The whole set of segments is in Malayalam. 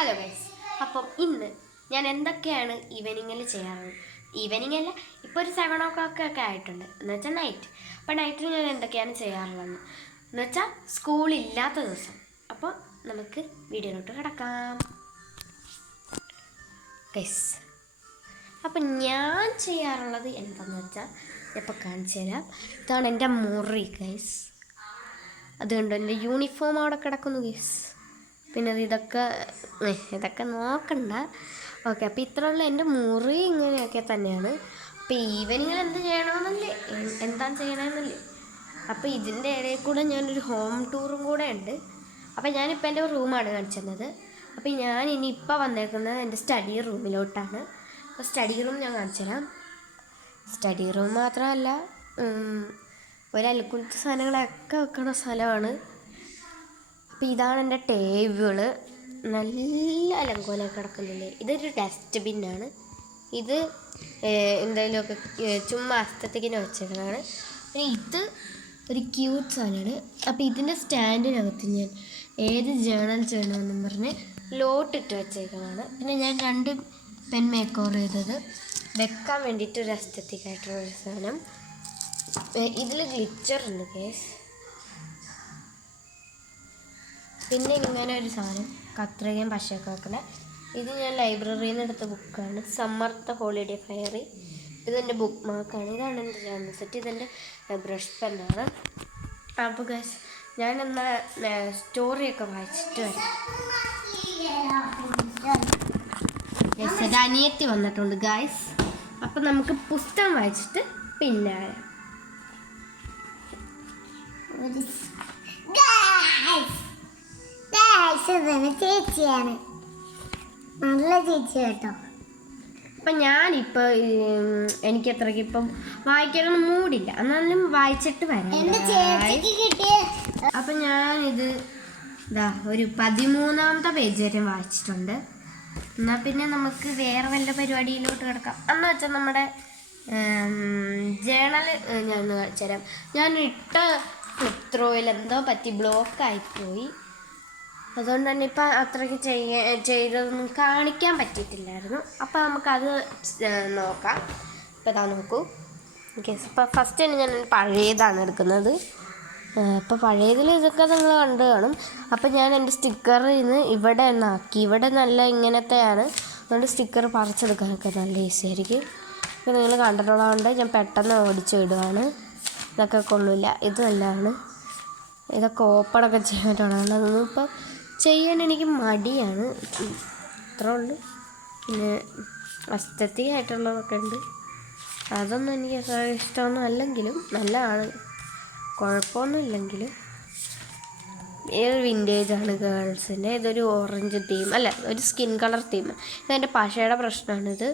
ഹലോ ഗൈസ്, അപ്പം ഇന്ന് ഞാൻ എന്തൊക്കെയാണ് ഈവനിങ്ങിൽ ചെയ്യാറുള്ളത്. ഈവനിങ് അല്ല, ഇപ്പോൾ ഒരു 7 o'clock ഒക്കെ ആയിട്ടുണ്ട്, എന്ന് വെച്ചാൽ നൈറ്റ്. അപ്പോൾ നൈറ്റിൽ ഞാൻ എന്തൊക്കെയാണ് ചെയ്യാറുള്ളത് എന്ന് വെച്ചാൽ സ്കൂളില്ലാത്ത ദിവസം. അപ്പോൾ നമുക്ക് വീഡിയോയിലോട്ട് കിടക്കാം ഗൈസ്. അപ്പം ഞാൻ ചെയ്യാറുള്ളത് എന്താണെന്ന് വെച്ചാൽ ഇപ്പോൾ കാണിച്ചു തരാം. ഇതാണ് എൻ്റെ മുറി ഗൈസ്. അതുകൊണ്ട് എൻ്റെ യൂണിഫോം അവിടെ കിടക്കുന്നു ഗൈസ്. പിന്നെ ഇതൊക്കെ നോക്കണ്ട. ഓക്കെ, അപ്പോൾ ഇത്രയുള്ള എൻ്റെ മുറി ഇങ്ങനെയൊക്കെ തന്നെയാണ്. അപ്പോൾ ഈവനിങ്ങിൽ എന്ത് ചെയ്യണമെന്നല്ലേ, എന്താണ് ചെയ്യണമെന്നല്ലേ. അപ്പോൾ ഇതിൻ്റെ ഇടയിൽ കൂടെ ഞാനൊരു ഹോം ടൂറും കൂടെ ഉണ്ട്. അപ്പോൾ ഞാനിപ്പോൾ എൻ്റെ റൂമാണ് കാണിച്ചു തന്നത്. അപ്പോൾ ഞാൻ ഇനിയിപ്പോൾ വന്നേക്കുന്നത് എൻ്റെ സ്റ്റഡി റൂമിലോട്ടാണ്. അപ്പോൾ സ്റ്റഡി റൂം ഞാൻ കാണിച്ചു തരാം. സ്റ്റഡി റൂം മാത്രമല്ല, ഒരലക്കുലത്തെ സാധനങ്ങളൊക്കെ വെക്കുന്ന സ്ഥലമാണ്. അപ്പോൾ ഇതാണ് എൻ്റെ ടേബിള്, നല്ല അലങ്കോലൊക്കെ കിടക്കുന്നില്ലേ. ഇതൊരു ഡസ്റ്റ്ബിന്നാണ്. ഇത് എന്തെങ്കിലുമൊക്കെ ചുമ്മാ അസ്തത്തേക്കിനെ വെച്ചേക്കുന്നതാണ്. പിന്നെ ഇത് ഒരു ക്യൂട്ട് സാധനമാണ്. അപ്പോൾ ഇതിൻ്റെ സ്റ്റാൻഡിനകത്ത് ഞാൻ ഏത് ജേണൽ ചെയ്യണമെന്നും പറഞ്ഞ് ലോട്ടിട്ട് വെച്ചേക്കുന്നതാണ്. പിന്നെ ഞാൻ 2 പെൻ മേക്ക് ഓവർ ചെയ്തത് വെക്കാൻ വേണ്ടിയിട്ട് ഒരു അസ്തത്തിക്കായിട്ടുള്ളൊരു സാധനം. ഇതിൽ ഗ്ലിച്ചർ ഉണ്ട് കേസ്. പിന്നെ ഇങ്ങനെ ഒരു സാധനം, കത്രികയും പശയൊക്കെ വെക്കണേ. ഇത് ഞാൻ ലൈബ്രറിയിൽ നിന്ന് എടുത്ത ബുക്കാണ്, സമർത്ഥ ഹോളിഡേ ഫയറി. ഇതെൻ്റെ ബുക്ക് മാർക്കാണ്. ഇതാണ് എൻ്റെ ജേർണൽ സെറ്റ്. ഇതെൻ്റെ ബ്രഷ് പെന്നാണ്. അപ്പോൾ ഗൈസ്, ഞാൻ എന്നാൽ സ്റ്റോറിയൊക്കെ വായിച്ചിട്ട് വരാം. ഗൈസ്, എൻ്റെ അനിയത്തി വന്നിട്ടുണ്ട് ഗൈസ്. അപ്പം നമുക്ക് പുസ്തകം വായിച്ചിട്ട് പിന്നെ വരാം. ചേച്ചിയാണ്, നല്ല ചേച്ചി കേട്ടോ. അപ്പം ഞാനിപ്പോൾ എനിക്ക് അത്രയ്ക്ക് ഇപ്പം വായിക്കാനൊന്നും മൂടില്ല, എന്നാലും വായിച്ചിട്ട് വരാം. അപ്പം ഞാനിത് ഒരു 13ാമത്തെ പേജ് വരെ വായിച്ചിട്ടുണ്ട്. എന്നാൽ പിന്നെ നമുക്ക് വേറെ വല്ല പരിപാടിയിലോട്ട് കിടക്കാം. എന്ന് വെച്ചാൽ നമ്മുടെ ജേണൽ ഞാൻ കാണിച്ചു തരാം. ഞാൻ ഇട്ട ഫ്ലിപ്പ് ത്രോയിൽ എന്തോ പറ്റി ബ്ലോക്കായിപ്പോയി. അതുകൊണ്ട് തന്നെ ഇപ്പം അത്രയ്ക്ക് ചെയ്തതൊന്നും കാണിക്കാൻ പറ്റിയിട്ടില്ലായിരുന്നു. അപ്പോൾ നമുക്കത് നോക്കാം. ഇപ്പോൾ ഇതാ നോക്കൂ. ഓക്കെ, ഇപ്പോൾ ഫസ്റ്റ് തന്നെ ഞാൻ പഴയതാണ് എടുക്കുന്നത്. അപ്പോൾ പഴയതിൽ ഇതൊക്കെ നിങ്ങൾ കണ്ടു കാണും. അപ്പോൾ ഞാൻ എൻ്റെ സ്റ്റിക്കറിൽ നിന്ന് ഇവിടെ ആക്കി. ഇവിടെ നല്ല ഇങ്ങനത്തെയാണ്, അതുകൊണ്ട് സ്റ്റിക്കർ പറിച്ചെടുക്കാനൊക്കെ നല്ല ഈസി ആയിരിക്കും. ഇപ്പോൾ നിങ്ങൾ കണ്ടിട്ടുള്ളതുകൊണ്ട് ഞാൻ പെട്ടെന്ന് ഓടിച്ച് വിടുകയാണ്. ഇതൊക്കെ കൊള്ളില്ല, ഇത് നല്ലതാണ്. ഇതൊക്കെ ഓപ്പണൊക്കെ ചെയ്യാനാണ്. അതൊന്നും ഇപ്പോൾ ചെയ്യാൻ എനിക്ക് മടിയാണ്, അത്രേ ഉള്ളൂ. പിന്നെ അസ്തറ്റിക്കായിട്ടുള്ളതൊക്കെ ഉണ്ട്, അതൊന്നും എനിക്ക് അത്ര ഇഷ്ടമൊന്നും അല്ലെങ്കിലും നല്ലതാണ്, കുഴപ്പമൊന്നും ഇല്ലെങ്കിലും. ഏത് വിൻറ്റേജാണ് ഗേൾസിൻ്റെ. ഇതൊരു ഓറഞ്ച് തീം, അല്ല ഒരു സ്കിൻ കളർ തീം. ഇതെൻ്റെ പശയുടെ പ്രശ്നമാണിത്.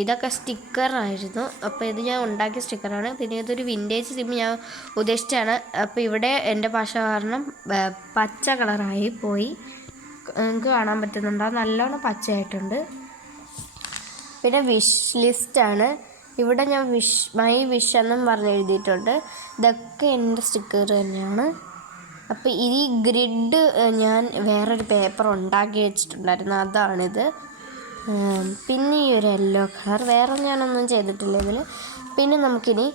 ഇതൊക്കെ സ്റ്റിക്കറായിരുന്നു. അപ്പോൾ ഇത് ഞാൻ ഉണ്ടാക്കിയ സ്റ്റിക്കറാണ്. പിന്നെ ഇതൊരു വിൻറ്റേജ് തീം ഞാൻ ഉദ്ദേശിച്ചാണ്. അപ്പോൾ ഇവിടെ എൻ്റെ പശ കാരണം പച്ച കളറായി പോയി. നിങ്ങൾക്ക് കാണാൻ പറ്റുന്നുണ്ടോ, നല്ലോണം പച്ചയായിട്ടുണ്ട്. പിന്നെ വിഷ് ലിസ്റ്റാണ്. ഇവിടെ ഞാൻ മൈ വിഷ് എന്നും പറഞ്ഞ് എഴുതിയിട്ടുണ്ട്. ഇതൊക്കെ എൻ്റെ സ്റ്റിക്കർ തന്നെയാണ്. അപ്പോൾ ഈ ഗ്രിഡ് ഞാൻ വേറൊരു പേപ്പർ ഉണ്ടാക്കി വെച്ചിട്ടുണ്ടായിരുന്നു, അതാണിത്. പിന്നെ ഈ ഒരു യെല്ലോ കളർ, വേറെ ഞാനൊന്നും ചെയ്തിട്ടില്ല ഇതിൽ. പിന്നെ നമുക്കിനി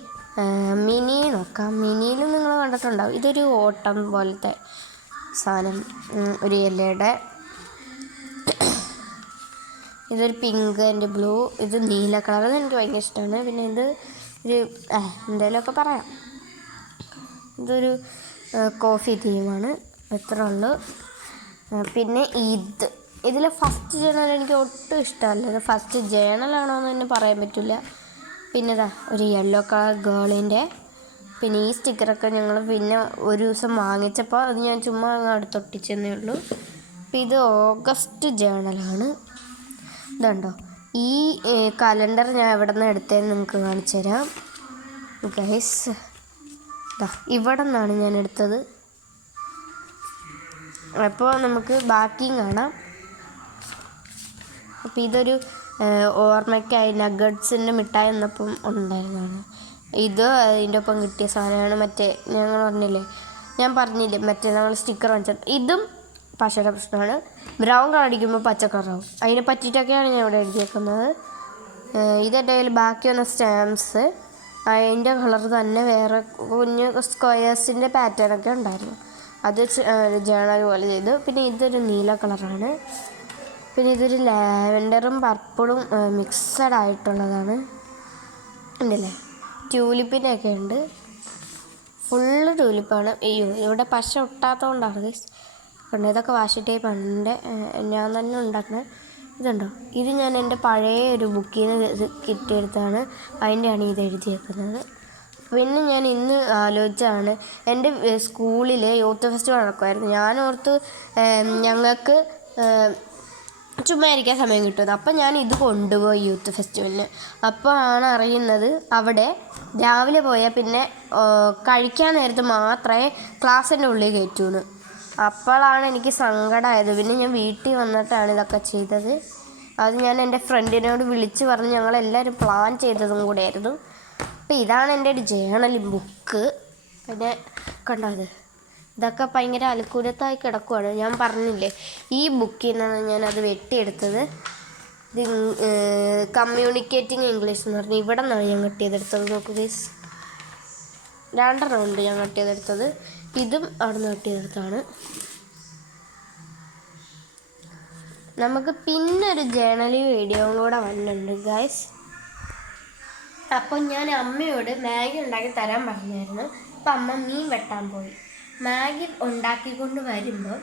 മിനി നോക്കാം. മിനിയിൽ നിങ്ങൾ കണ്ടിട്ടുണ്ടാവും, ഇതൊരു ഓട്ടം പോലത്തെ സാധനം, ഒരു യെല്ലയുടെ. ഇതൊരു പിങ്ക് ആൻഡ് ബ്ലൂ, ഇത് നീല കളർ, എനിക്ക് ഭയങ്കര ഇഷ്ടമാണ്. പിന്നെ ഇത് ഒരു എന്തെങ്കിലുമൊക്കെ പറയാം. ഇതൊരു കോഫി തീമാണ്, എത്ര ഉള്ളു. പിന്നെ ഇതിൽ ഫസ്റ്റ് ജേണൽ എനിക്ക് ഒട്ടും ഇഷ്ടമല്ല. ഇത് ഫസ്റ്റ് ജേണലാണോ എന്ന് തന്നെ പറയാൻ പറ്റില്ല. പിന്നെ ഒരു യെല്ലോ കളർ ഗേളിൻ്റെ. പിന്നെ ഈ സ്റ്റിക്കറൊക്കെ ഞങ്ങൾ പിന്നെ ഒരു ദിവസം വാങ്ങിച്ചപ്പോൾ അത് ഞാൻ ചുമ്മാ അങ്ങ് അടുത്തൊട്ടിച്ചെന്നേ ഉള്ളൂ. അപ്പോൾ ഇത് ഓഗസ്റ്റ് ജേണലാണ്. ഇതുണ്ടോ, ഈ കലണ്ടർ ഞാൻ എവിടെ നിന്ന് എടുത്തതെന്ന് നിങ്ങൾക്ക് കാണിച്ചു തരാം ഗൈസ്. ഇവിടെ നിന്നാണ് ഞാൻ എടുത്തത്. അപ്പോൾ നമുക്ക് ബാക്കിയും കാണാം. അപ്പോൾ ഇതൊരു ഓർമ്മയ്ക്കായി നഗറ്റ്സിൻ്റെ മിഠായി എന്നപ്പം ഉണ്ടായിരുന്നതാണ്. ഇത് അതിൻ്റെ ഒപ്പം കിട്ടിയ സാധനമാണ്. മറ്റേ ഞാൻ പറഞ്ഞില്ലേ മറ്റേ നമ്മൾ സ്റ്റിക്കർ വാങ്ങിച്ചത്. ഇതും പശയുടെ പ്രശ്നമാണ്. ബ്രൗൺ കളർ അടിക്കുമ്പോൾ പച്ച കളറാവും. അതിനെ പറ്റിയിട്ടൊക്കെയാണ് ഞാൻ ഇവിടെ എഴുതിയേക്കുന്നത്. ഇതെൻ്റെ കയ്യിൽ ബാക്കി വന്ന സ്റ്റാമ്പ്സ്. അതിൻ്റെ കളർ തന്നെ വേറെ കുഞ്ഞ് സ്ക്വയേഴ്സിൻ്റെ പാറ്റേണൊക്കെ ഉണ്ടായിരുന്നു. അത് ജേണൽ പോലെ ചെയ്തു. പിന്നെ ഇതൊരു നീല കളറാണ്. പിന്നെ ഇതൊരു ലാവൻഡറും പർപ്പിളും മിക്സഡ് ആയിട്ടുള്ളതാണ്. ഉണ്ടല്ലേ, ട്യൂലിപ്പിൻ്റെയൊക്കെ ഉണ്ട്. ഫുള്ള് ട്യൂലിപ്പാണ്. അയ്യോ, ഇവിടെ പശ ഒട്ടാത്തതുകൊണ്ടാണ് കണ്ടോ. ഇതൊക്കെ വാഷി ടേപ്പാണ്. ഞാൻ തന്നെ ഉണ്ടാക്കുന്നത്. ഇതുണ്ടോ, ഇത് ഞാൻ എൻ്റെ പഴയ ഒരു ബുക്കിൽ നിന്ന് കിട്ടിയെടുത്താണ്. അതിൻ്റെയാണ് ഇത് എഴുതിയേക്കുന്നത്. പിന്നെ ഞാൻ ഇന്ന് ആലോചിച്ചാണ്, എൻ്റെ സ്കൂളിൽ യൂത്ത് ഫെസ്റ്റിവൽ നടക്കുമായിരുന്നു. ഞാനോർത്ത് ഞങ്ങൾക്ക് ചുമ്മാ ഇരിക്കാൻ സമയം കിട്ടുന്നത്. അപ്പം ഞാൻ ഇത് കൊണ്ടുപോയി യൂത്ത് ഫെസ്റ്റിവലിന്. അപ്പോൾ ആണ് അറിയുന്നത് അവിടെ രാവിലെ പോയാൽ പിന്നെ കഴിക്കാൻ നേരത്ത് മാത്രമേ ക്ലാസ്സിൻ്റെ ഉള്ളിൽ കയറ്റൂന്ന്. അപ്പോഴാണ് എനിക്ക് സങ്കടമായത്. പിന്നെ ഞാൻ വീട്ടിൽ വന്നിട്ടാണ് ഇതൊക്കെ ചെയ്തത്. അത് ഞാൻ എൻ്റെ ഫ്രണ്ടിനോട് വിളിച്ച് പറഞ്ഞ് ഞങ്ങളെല്ലാവരും പ്ലാൻ ചെയ്തതും കൂടെയായിരുന്നു. അപ്പോൾ ഇതാണ് എൻ്റെ ഒരു ജേണൽ ബുക്ക്. പിന്നെ കണ്ടോ, ഇതൊക്കെ ഭയങ്കര അൽക്കുലത്തായി കിടക്കുവാണ്. ഞാൻ പറഞ്ഞില്ലേ, ഈ ബുക്കിൽ നിന്നാണ് ഞാനത് വെട്ടിയെടുത്തത്. ഇത് കമ്മ്യൂണിക്കേറ്റിംഗ് ഇംഗ്ലീഷ് എന്ന് പറഞ്ഞാൽ ഇവിടെ നിന്നാണ് ഞാൻ കെട്ടിയതെടുത്തത്. നോക്കൂ ഗൈസ്, 2 റൗണ്ട് ഞാൻ കെട്ടിയതെടുത്തത്. ഇതും അവിടെ നിന്ന് കെട്ടിയതെടുത്താണ്. നമുക്ക് പിന്നൊരു ജേണൽ വീഡിയോയും കൂടെ വന്നിട്ടുണ്ട് ഗൈസ്. അപ്പോൾ ഞാൻ അമ്മയോട് മാഗി ഉണ്ടാക്കി തരാൻ പറഞ്ഞായിരുന്നു. അപ്പം അമ്മ മീൻ വെട്ടാൻ പോയി. മാഗി ഉണ്ടാക്കിക്കൊണ്ട് വരുമ്പോൾ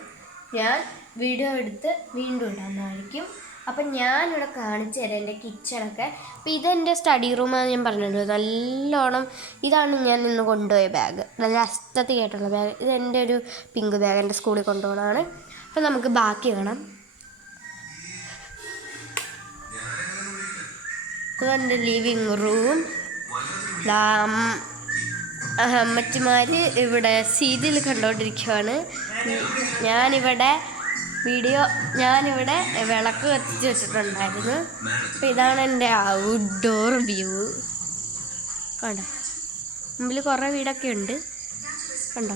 ഞാൻ വീഡിയോ എടുത്ത് വീണ്ടും ഇടാമെന്നായിരിക്കും. അപ്പം ഞാനിവിടെ കാണിച്ചു തരാം എൻ്റെ കിച്ചണൊക്കെ. അപ്പോൾ ഇതെൻ്റെ സ്റ്റഡി റൂമാണെന്ന് ഞാൻ പറഞ്ഞിട്ടുണ്ട്. നല്ലോണം ഇതാണ് ഞാൻ ഇന്ന് കൊണ്ടുപോയ ബാഗ്, നല്ല അസ്തത്തിക്കായിട്ടുള്ള ബാഗ്. ഇതെൻ്റെ ഒരു പിങ്ക് ബാഗ്, എൻ്റെ സ്കൂളിൽ കൊണ്ടുപോകണതാണ്. അപ്പം നമുക്ക് ബാക്കി കാണാം. ഇതെൻ്റെ ലിവിങ് റൂം. അമ്മച്ചിമാർ ഇവിടെ സീരിയൽ കണ്ടുകൊണ്ടിരിക്കുകയാണ്. ഞാനിവിടെ വിളക്ക് കത്തിച്ച് വെച്ചിട്ടുണ്ടായിരുന്നു. അപ്പം ഇതാണ് എൻ്റെ ഔട്ട്ഡോർ വ്യൂ. കണ്ടോ, മുമ്പിൽ കുറേ വീടൊക്കെ ഉണ്ട്. കണ്ടോ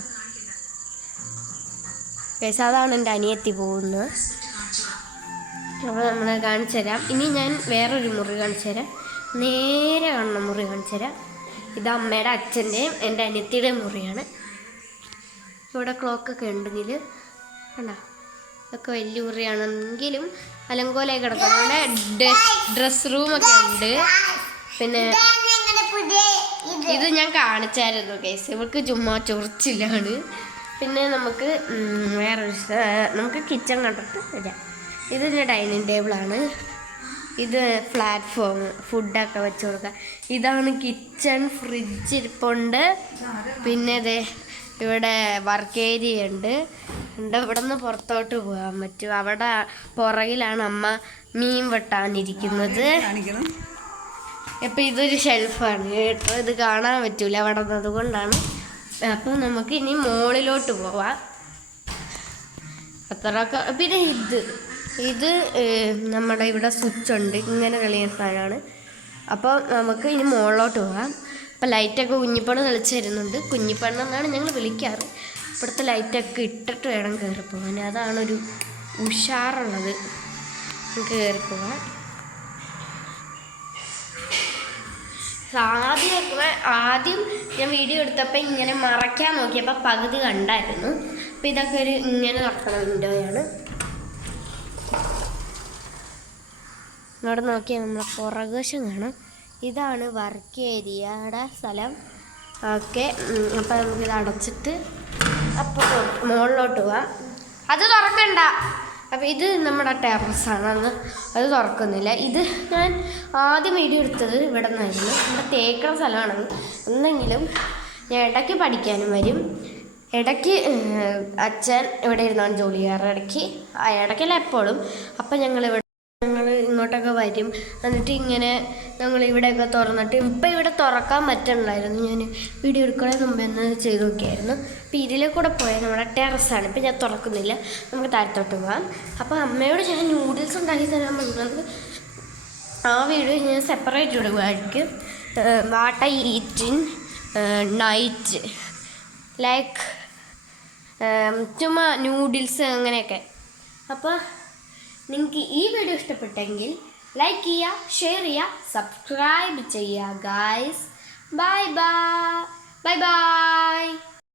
ഗൈസ്, അതാണ് എൻ്റെ അനിയത്തി പോകുന്നത്. അപ്പോൾ നമ്മൾ കാണിച്ചു തരാം. ഇനി ഞാൻ വേറൊരു മുറി കാണിച്ചു തരാം. നേരെ കാണുന്ന മുറി കാണിച്ചു തരാം. ഇത് അമ്മയുടെ അച്ഛൻ്റെയും എൻ്റെ അനിയത്തിയുടെയും മുറിയാണ്. ഇവിടെ ക്ലോക്കൊക്കെ ഉണ്ടെങ്കിൽ കണ്ടോ, ഇതൊക്കെ വലിയ മുറിയാണെങ്കിലും അലങ്കോലായി കിടക്കണം. ഇവിടെ ഡ്രസ് റൂമൊക്കെ ഉണ്ട്. പിന്നെ ഇത് ഞാൻ കാണിച്ചായിരുന്നു കേസ്, ഇവർക്ക് ചുമ്മാ ചൊറിച്ചില്ലാണ്. പിന്നെ നമുക്ക് നമുക്ക് കിച്ചൺ കണ്ടിട്ട് വരാം. ഇതിൻ്റെ ഡൈനിങ് ടേബിളാണ്. ഇത് പ്ലാറ്റ്ഫോം, ഫുഡൊക്കെ വെച്ച് കൊടുക്കുക. ഇതാണ് കിച്ചൺ. ഫ്രിഡ്ജ് ഇരിപ്പുണ്ട്. പിന്നെ ഇവിടെ വർക്ക് ഏരിയ ഉണ്ട്. ഇവിടെ നിന്ന് പുറത്തോട്ട് പോകാൻ പറ്റും. അവിടെ പുറകിലാണ് അമ്മ മീൻ വെട്ടാനിരിക്കുന്നത്. അപ്പം ഇതൊരു ഷെൽഫാണ് കേട്ടോ, ഇത് കാണാൻ പറ്റൂല അവിടെ നിന്ന്, അതുകൊണ്ടാണ്. അപ്പം നമുക്ക് ഇനി മുകളിലോട്ട് പോവാം. അത്രയൊക്കെ. പിന്നെ ഇത് നമ്മുടെ ഇവിടെ സ്വിച്ച് ഉണ്ട്, ഇങ്ങനെ കളിയുന്ന സാധനമാണ്. അപ്പോൾ നമുക്ക് ഇനി മുകളിലോട്ട് പോകാം. അപ്പോൾ ലൈറ്റൊക്കെ കുഞ്ഞിപ്പണ്ണ് തെളിച്ച് തരുന്നുണ്ട്. കുഞ്ഞിപ്പണ്ണെന്നാണ് ഞങ്ങൾ വിളിക്കാറ്. ഇവിടുത്തെ ലൈറ്റൊക്കെ ഇട്ടിട്ട് വേണം കയറിപ്പോകാൻ. അതാണൊരു ഉഷാറുള്ളത്. നമുക്ക് കയറിപ്പോകാം. ആദ്യം ഞാൻ വീഡിയോ എടുത്തപ്പോൾ ഇങ്ങനെ മറയ്ക്കാൻ നോക്കിയപ്പോൾ പകുതി കണ്ടായിരുന്നു. അപ്പോൾ ഇതൊക്കെ ഒരു ഇങ്ങനെ നടക്കുന്ന വിൻഡോയാണ്. ഇവിടെ നോക്കിയാൽ നമ്മളെ പുറകുവശം കാണാം. ഇതാണ് വർക്ക് ഏരിയയുടെ സ്ഥലം. ഓക്കെ, അപ്പം നമുക്കിത് അടച്ചിട്ട് അപ്പോൾ മുകളിലോട്ട് പോവാം. അത് തുറക്കണ്ട. അപ്പോൾ ഇത് നമ്മുടെ ടെറസാണ്, അത് തുറക്കുന്നില്ല. ഇത് ഞാൻ ആദ്യം വീഡിയോ എടുത്തത് ഇവിടെ നിന്നായിരുന്നു. ഇവിടെ തേക്കണ സ്ഥലമാണ്. എന്തെങ്കിലും ഞാൻ ഇടയ്ക്ക് പഠിക്കാനും വരും. ഇടയ്ക്ക് അച്ഛൻ ഇവിടെ ഇരുന്നാണ് ജോലി ചെയ്യാറ്. ഇടയ്ക്കല്ല എപ്പോഴും. അപ്പം ഞങ്ങൾ ഇങ്ങോട്ടൊക്കെ വരും. എന്നിട്ട് ഇങ്ങനെ ഞങ്ങൾ ഇവിടെയൊക്കെ തുറന്നിട്ട്, ഇപ്പം ഇവിടെ തുറക്കാൻ പറ്റണില്ലായിരുന്നു. ഞാൻ വീഡിയോ എടുക്കണേ മുമ്പ് എന്ന് ചെയ്ത് നോക്കിയായിരുന്നു. അപ്പോൾ ഇതിലെ കൂടെ പോയാൽ നമ്മുടെ ടെറസാണ്. ഇപ്പം ഞാൻ തുറക്കുന്നില്ല. നമുക്ക് താഴത്തോട്ട് പോകാം. അപ്പോൾ അമ്മയോട് ഞാൻ നൂഡിൽസ് ഉണ്ടാക്കി തരാൻ പറഞ്ഞത് ആ വീഡിയോ ഞാൻ സെപ്പറേറ്റ് ഇടുമായിരിക്കും. What I eat in night, like ചുമ്മാ നൂഡിൽസ് അങ്ങനെയൊക്കെ. അപ്പോൾ നിങ്ങൾക്ക് ഈ വീഡിയോ ഇഷ്ടപ്പെട്ടെങ്കിൽ ലൈക്ക് ചെയ്യുക, ഷെയർ ചെയ്യുക, സബ്സ്ക്രൈബ് ചെയ്യുക ഗായ്സ്. Bye bye.